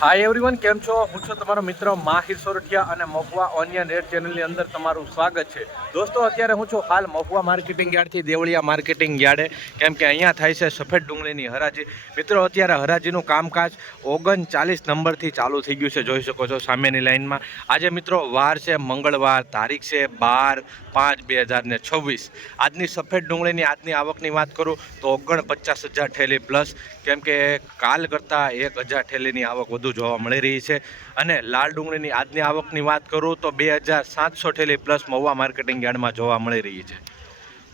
Hi everyone, કેમ છો? હું છું તમારો મિત્ર માહિર સોરઠિયા અને મહુવા ઓનિયન રેડ ચેનલની અંદર તમારું સ્વાગત છે. દોસ્તો, અત્યારે હું છું હાલ મહુવા માર્કેટિંગ યાર્ડથી દેવળિયા માર્કેટિંગ યાર્ડે, કેમ કે અહીંયા થાય છે સફેદ ડુંગળીની હરાજી. મિત્રો, અત્યારે હરાજીનું કામકાજ 39 નંબરથી ચાલુ થઈ ગયું છે, જોઈ શકો છો સામેની લાઇનમાં. આજે મિત્રો વાર છે મંગળવાર, તારીખ છે 12/5/2026. આજની સફેદ ડુંગળીની આજની આવકની વાત કરું તો 49,000 ઠેલી પ્લસ, કેમ કે કાલ કરતાં 1,000 ઠેલીની આવક વધુ જોવા મળી રહી છે. અને લાલ ડુંગળીની આજની આવકની વાત કરું તો 2,700 ઠેલી પ્લસ મહુવા માર્કેટિંગ યાર્ડમાં જોવા મળી રહી છે.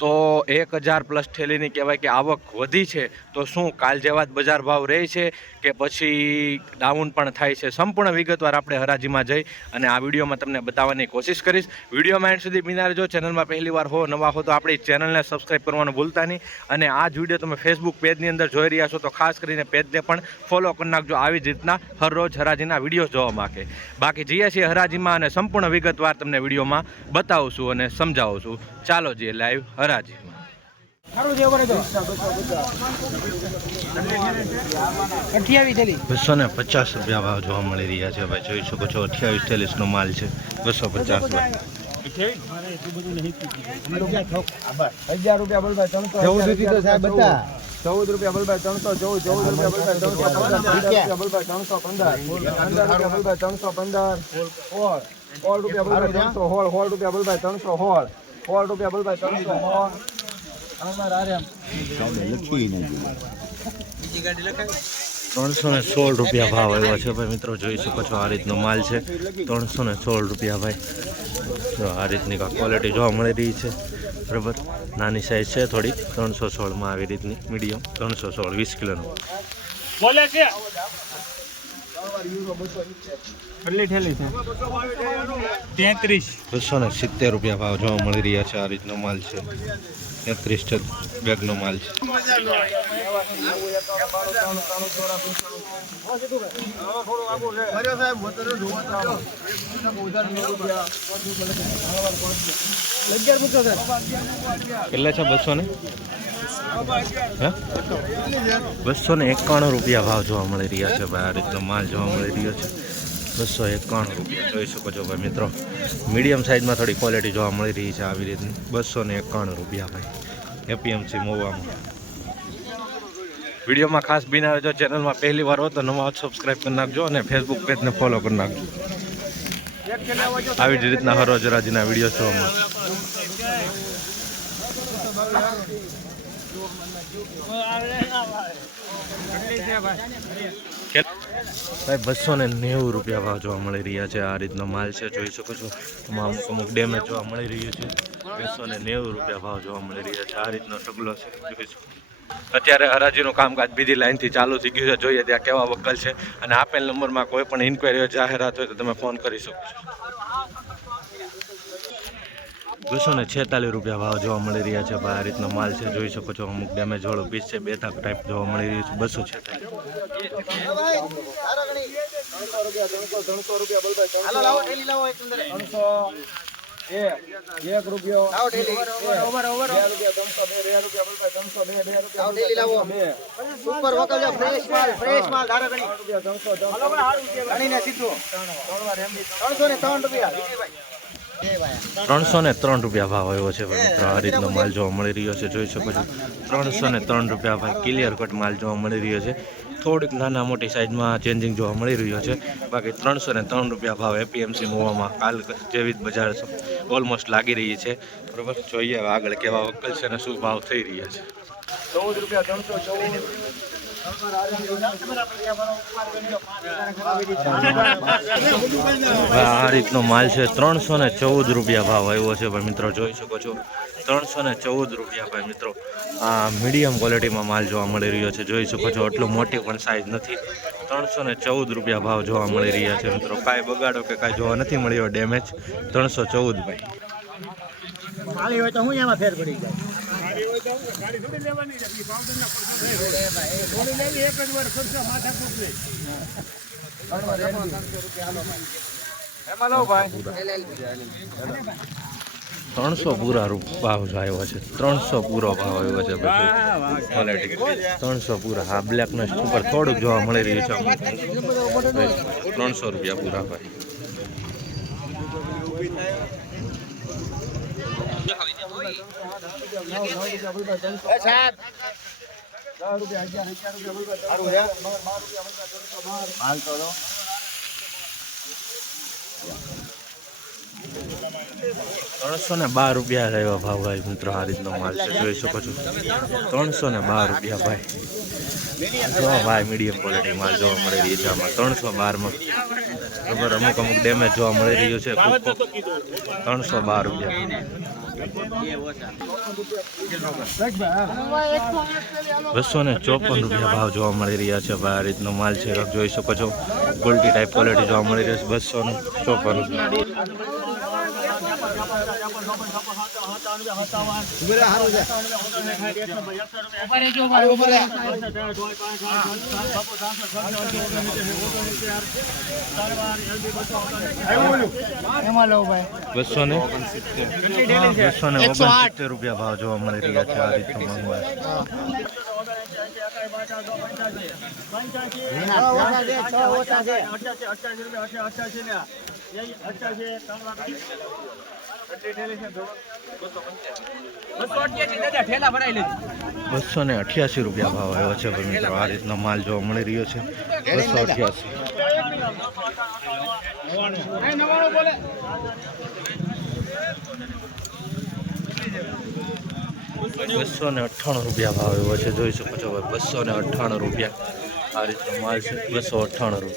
તો 1,000 પ્લસ ઠેલીની કહેવાય કે આવક વધી છે. તો શું કાલ જેવા જ બજાર ભાવ રહે છે કે પછી ડાઉન પણ થાય છે? સંપૂર્ણ વિગતવાર આપણે હરાજીમાં જઈ અને આ વિડીયોમાં તમને બતાવવાની કોશિશ કરીશ. વિડીયોમાં એન્ડ સુધી બિના રહેજો. ચેનલમાં પહેલી વાર હો, નવા હો તો આપણી ચેનલને સબસ્ક્રાઈબ કરવાનું ભૂલતા નહીં. અને આ જ વિડીયો તમે ફેસબુક પેજની અંદર જોઈ રહ્યા છો તો ખાસ કરીને પેજને પણ ફોલો કરી નાખજો, આવી જ રીતના હરરોજ હરાજીના વિડીયો જોવા માટે. બાકી જઈએ છીએ હરાજીમાં અને સંપૂર્ણ વિગતવાર તમને વિડીયોમાં બતાવું છું અને સમજાવું છું. ચાલો જઈએ લાઈવ હરાજીમાં. 250 રૂપિયા ભાવ જોવા મળી રહ્યા છે ભાઈ, જોઈ શકો છો. 28 ઠેલીસનો માલ છે, 250 ભાઈ. 11 રૂપિયા બોલ ભાઈ 300 14 રૂપિયા બતા 14 રૂપિયા બોલ ભાઈ 314 14 રૂપિયા બોલ ભાઈ 315 15 રૂપિયા બોલ ભાઈ 315 16 રૂપિયા બોલ ભાઈ 300 16 રૂપિયા બોલ ભાઈ 300 16 રૂપિયા બોલ ભાઈ 300 અમાર આરામ લખી નાખી બીજી ગાડી લખાવી. 316 રૂપિયા ભાવ આવ્યો છે ભાઈ. મિત્રો જોઈ શકો છો આ રીતનો માલ છે, 316 રૂપિયા ભાઈ. જો આ રીતની ક્વોલિટી જોવા મળી રહી છે, બરાબર. નાની સાઈઝ છે થોડી, 316માં આવી રીતની મીડિયમ 316 20 કિલોનો બોલે છે. કેટલી ઠેલી છે? 270 રૂપિયા ભાવ જોવા મળી રહ્યા છે. આ રીતનો માલ છે, 33 બેગનો માલ છે. કેટલા છે? 251 રૂપિયા ભાવ જોવા મળી રહ્યા છે ભાઈ. આ રીતનો માલ જોવા મળી રહ્યો છે, 251 રૂપિયા. જોઈ શકો છો ભાઈ મિત્રો, મીડિયમ સાઇઝમાં થોડી ક્વોલિટી જોવા મળી રહી છે આવી રીતની. 251 રૂપિયા ભાઈ, એપીએમસી મહુવામાં. વિડીયોમાં ખાસ બિના રહેજો. ચેનલમાં પહેલી વાર હો તો નવા સબસ્ક્રાઈબ કરી નાખજો અને ફેસબુક પેજને ફોલો કરી નાખજો, આવી જ રીતના હરરોજ હરાજીના વિડીયો જોવા મળે. ભાઈ 290 રૂપિયા ભાવ જોવા મળી રહ્યા છે. આ રીતનો માલ છે, જોઈ શકો છો. અમુક ડેમેજ જોવા મળી રહ્યું છે. 290 રૂપિયા ભાવ જોવા મળી રહ્યા છે. આ રીતનો ઢગલો છે, જોઈ શકો. અત્યારે હરાજીનું કામકાજ બીજી લાઇનથી ચાલુ થઈ ગયું છે. જોઈએ ત્યાં કેવા વકલ છે. અને આપેલ નંબરમાં કોઈ પણ ઇન્ક્વાયરી જાહેરાત હોય તો તમે ફોન કરી શકો છો. 246 રૂપિયા ભાવ જોવા મળી રહ્યા છે ભાઈ. આ રીતનો માલ છે, જોઈ શકો છો. અમુક ડેમેજ વાળો પીસ છે, 2 થાક ટાઈપ જોવા મળી રહ્યું છે. 246 1 રૂપિયો સુપર વકલ ફ્રેશ માલ ધારા ગણી 303 રૂપિયા ભાવ આવ્યો છે ભાઈ મિત્રો. આ રીતનો માલ જોવા મળી રહ્યો છે, જોઈ શકો છો. 303 રૂપિયા ભાઈ, ક્લિયર કટ માલ જોવા મળી રહ્યો છે. થોડીક નાના મોટી સાઇઝમાં ચેન્જિંગ જોવા મળી રહ્યો છે. બાકી 303 રૂપિયા ભાવ એપીએમસી મહુવામાં કાલ જેવી જ બજાર ઓલમોસ્ટ લાગી રહી છે, બરાબર. જોઈએ આગળ કેવા વકલ છે અને શું ભાવ થઈ રહ્યા છે. 14 રૂપિયા 314 આ રીતનો માલ છે, 314 રૂપિયા ભાવ આવ્યો છે ભાઈ મિત્રો, જોઈ શકો છો. 314 રૂપિયા ભાઈ મિત્રો. આ મીડિયમ ક્વોલિટીમાં માલ જોવા મળી રહ્યો છે, જોઈ શકો છો. એટલું મોટી પણ સાઇઝ નથી. 314 રૂપિયા ભાવ જોવા મળી રહ્યા છે મિત્રો. કાંઈ બગાડો કે કાંઈ જોવા નથી મળ્યો ડેમેજ. 314 ભાઈ. ખાલી હોય તો હું એમાં ફેર પડી જાય. એમાં લો ભાઈ. 300 પૂરા ભાવ આવ્યો છે, 300 પૂરો ભાવ આવ્યો છે ભાઈ ક્વોલિટી 300 પૂરા. આ બ્લેકનેસ ઉપર થોડુંક જોવા મળી રહ્યું છે અમુક 300 રૂપિયા પૂરા ભાઈ. ₹312 રહ્યો ભાવ ભાઈ મિત્રો. આ રીતનો માલ છે, જોઈ શકો છો. ₹312 ભાઈ. જો ભાઈ મીડિયમ ક્વોલિટી માલ જોવા મળી રહી છે આમાં 312માં. બરાબર, અમુક ડેમેજ જોવા મળી રહ્યું છે. ₹312. ₹254 ભાવ જોવા મળી રહ્યા છે ભાઈ. આ રીતનો માલ છે, જોઈ શકો છો. ગોલ્ડી ટાઈપ ક્વોલિટી જોવા મળી રહી છે. ₹254. ₹269 ભાવ જોવા મળી રહ્યા છે. આ રીતનો માલ ₹288 ભાવ આવ્યો છે મિત્રો. આ રીતનો માલ જોવા મળી રહ્યો છે. 298 ભાવ આવ્યો છે, જોઈ શકો છો. ₹298 આ રીતનો માલ છે. ₹298.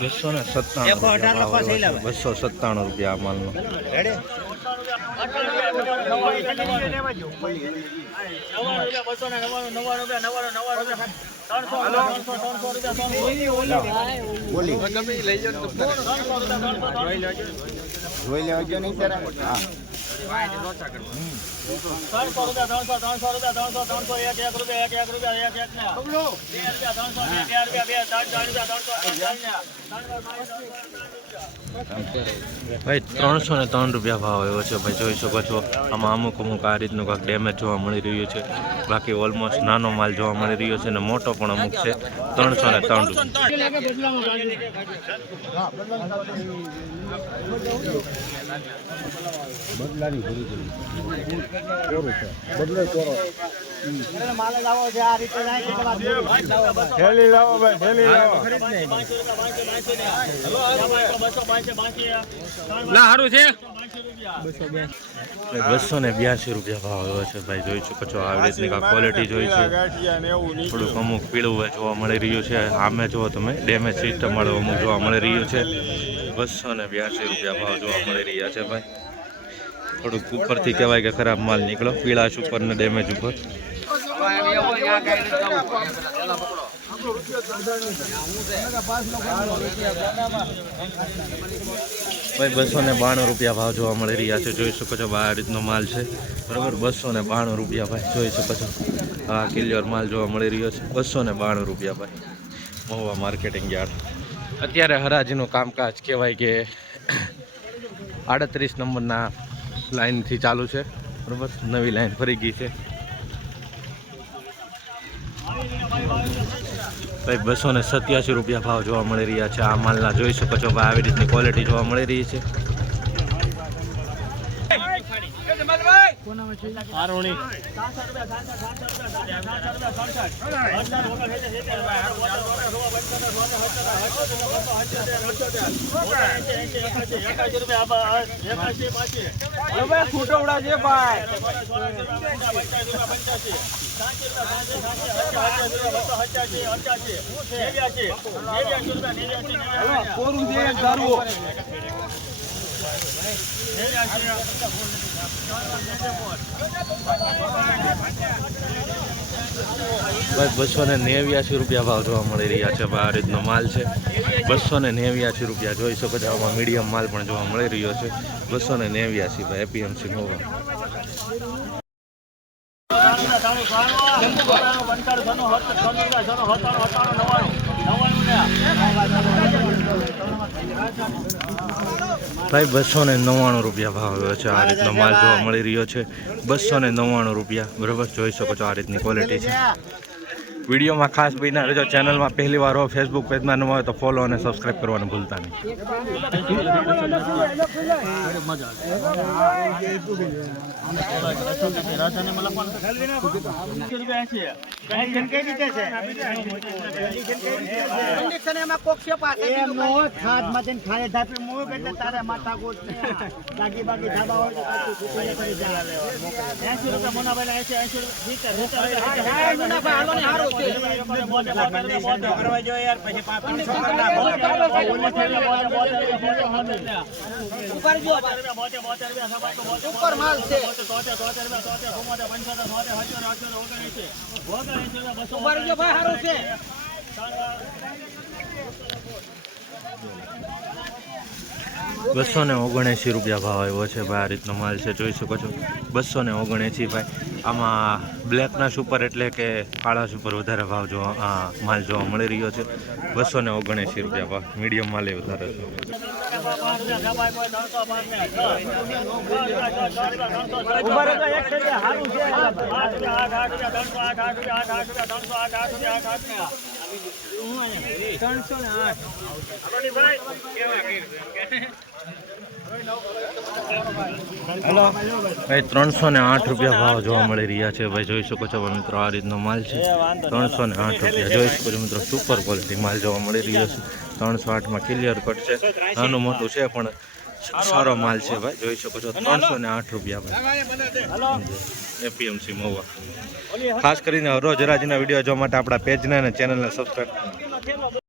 ₹297 આ માલનો. ભાઈ ₹303 ભાવ આવ્યો છે ભાઈ, જોઈ શકો છો. આમાં અમુક આ રીતનું કાંઈક ડેમેજ જોવા મળી રહ્યું છે. બાકી ઓલમોસ્ટ નાનો માલ જોવા મળી રહ્યો છે અને મોટો પણ અમુક છે. ₹282 ભાવ આવ્યો છે ભાઈ, જોઈ શકો છો. આવી રીતની ક્વોલિટી જોઈ છે. થોડુંક અમુક પીળું જોવા મળી રહ્યું છે. આમે જો તમે ડેમેજ સિસ્ટમ વાળું અમુક જોવા મળી રહ્યું છે. ₹282 ભાવ જોવા મળી રહ્યા છે ભાઈ. થોડુંક ઉપરથી કહેવાય કે ખરાબ માલ નીકળો, પીળાશ ઉપર ને ડેમેજ ઉપર. ભાઈ ₹292 ભાવ જોવા મળી રહ્યા છે, જોઈ શકો છો. આ રીતનો માલ છે બરાબર. ₹292 ભાઈ, જોઈ શકો છો. હા, ક્લિયર માલ જોવા મળી રહ્યો છે. ₹292 ભાઈ, મહુવા માર્કેટિંગ યાર્ડ. અત્યારે હરાજીનું કામકાજ કહેવાય કે 38 નંબરના લાઈનથી ચાલુ છે બરાબર. નવી લાઈન ફરી ગઈ છે ભાઈ. ₹287 ભાવ જોવા મળી રહ્યા છે આ માલના, જોઈ શકો છો ભાઈ. આવી રીતની ક્વોલિટી જોવા મળી રહી છે. ભાઈ ₹289 ભાવ જોવા મળી રહ્યા છે. આ રીતનો માલ છે. ₹289 જોઈ શકો છો. આમાં મીડિયમ માલ પણ જોવા મળી રહ્યો છે. 289 ભાઈ, એપીએમસી મોવા. ભાઈ 299 રૂપિયા ભાવ આવ્યો છે. આ રીતનો માલ જોવા મળી રહ્યો છે. 299 રૂપિયા, બરાબર. જોઈ શકો છો આ રીતની ક્વોલિટી છે. વિડીયોમાં ખાસ બન્યા રહેજો. ચેનલમાં પહેલી વાર હો, ફેસબુક પેજમાં ન હોય તો ફોલો અને સબસ્ક્રાઈબ કરવાનું ભૂલતા નહીં. ઉપર માલ છે. બસો ને 279 રૂપિયા ભાવ આવ્યો છે ભાઈ. આ રીતનો માલ છે, જોઈ શકો છો. 279 ભાઈ. આમાં બ્લેકના સુપર એટલે કે કાળા સુપર વધારે ભાવ જોવા માલ જોવા મળી રહ્યો છે. 279 રૂપિયા ભાવ. મીડિયમ માલ એ વધારે છે. ભાઈ 308 રૂપિયા ભાવ જોવા મળી રહ્યા છે ભાઈ. જોઈ શકો છો મિત્રો, આ રીતનો માલ છે. 308 રૂપિયા. જોઈ શકો છો મિત્રો, સુપર ક્વોલિટી માલ જોવા મળી રહ્યો છે. 308માં ક્લિયર કટ છે. નાનું મોટું છે પણ સારો માલ છે ભાઈ. જોઈ શકો છો 308 રૂપિયા ભાઈ. એપીએમસી મહુવા. ખાસ કરીને રોજ હરાજીના વિડીયો જોવા માટે આપણા પેજને અને ચેનલને સબસ્ક્રાઈબ